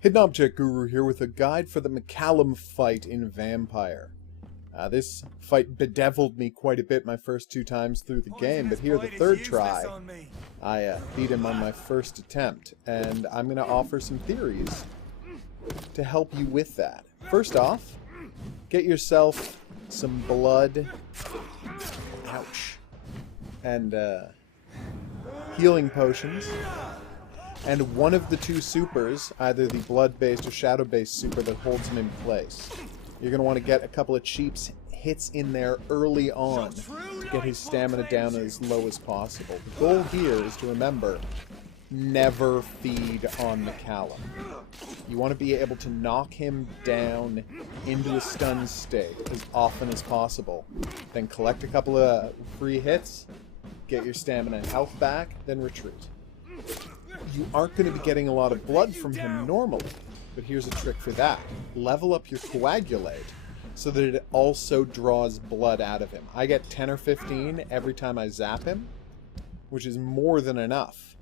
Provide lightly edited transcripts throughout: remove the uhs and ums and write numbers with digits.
Hidden Object Guru here with a guide for the McCallum fight in Vampyr. This fight bedeviled me quite a bit my first two times through the game, but here the third try, I beat him on my first attempt, and I'm going to offer some theories to help you with that. First off, get yourself some blood, ouch, and healing potions. And one of the two supers, either the blood-based or shadow-based super that holds him in place. You're going to want to get a couple of cheap hits in there early on to get his stamina down as low as possible. The goal here is to remember, never feed on McCallum. You want to be able to knock him down into a stun state as often as possible. Then collect a couple of free hits, get your stamina and health back, then retreat. You aren't going to be getting a lot of blood from him normally, but here's a trick for that. Level up your coagulate so that it also draws blood out of him. I get 10 or 15 every time I zap him, which is more than enough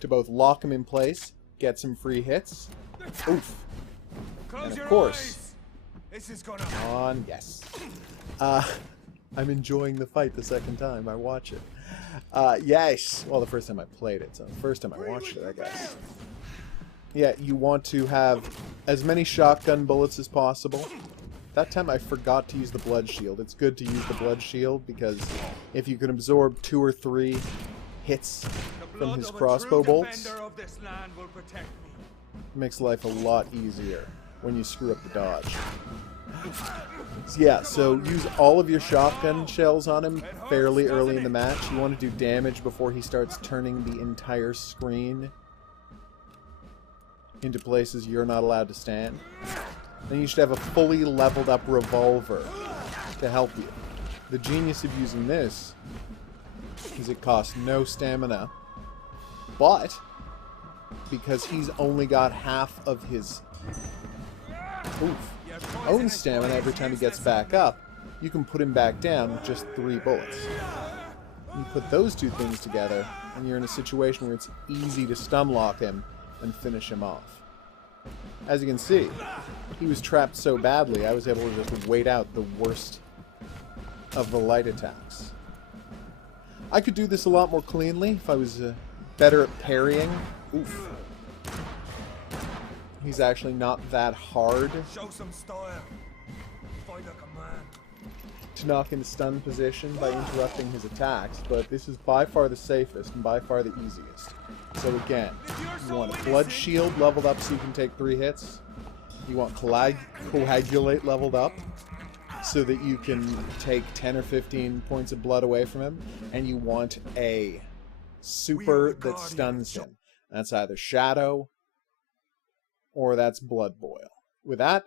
to both lock him in place, get some free hits, oof, and of course, on, yes. I'm enjoying the fight the second time I watch it. Yes. Well, the first time I played it, so the first time I watched it, I guess. Yeah, you want to have as many shotgun bullets as possible. That time I forgot to use the blood shield. It's good to use the blood shield because if you can absorb 2 or 3 hits from his crossbow bolts, it makes life a lot easier when you screw up the dodge. Yeah, so use all of your shotgun shells on him fairly early in the match. You want to do damage before he starts turning the entire screen into places you're not allowed to stand. Then you should have a fully leveled up revolver to help you. The genius of using this is it costs no stamina, but because he's only got half of his own stamina every time he gets back up, you can put him back down with just 3 bullets. You put those two things together, and you're in a situation where it's easy to stun lock him and finish him off. As you can see, he was trapped so badly, I was able to just wait out the worst of the light attacks. I could do this a lot more cleanly if I was better at parrying. Oof. He's actually not that hard to knock into stun position by interrupting his attacks, but this is by far the safest and by far the easiest. So again, you want a blood shield leveled up so you can take 3 hits. You want coagulate leveled up so that you can take 10 or 15 points of blood away from him. And you want a super that stuns him. That's either Shadow or that's Blood Boil. With that,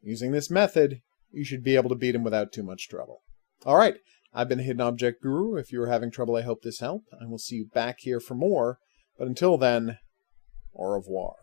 using this method, you should be able to beat him without too much trouble. Alright, I've been Hidden Object Guru. If you were having trouble, I hope this helped. I will see you back here for more. But until then, au revoir.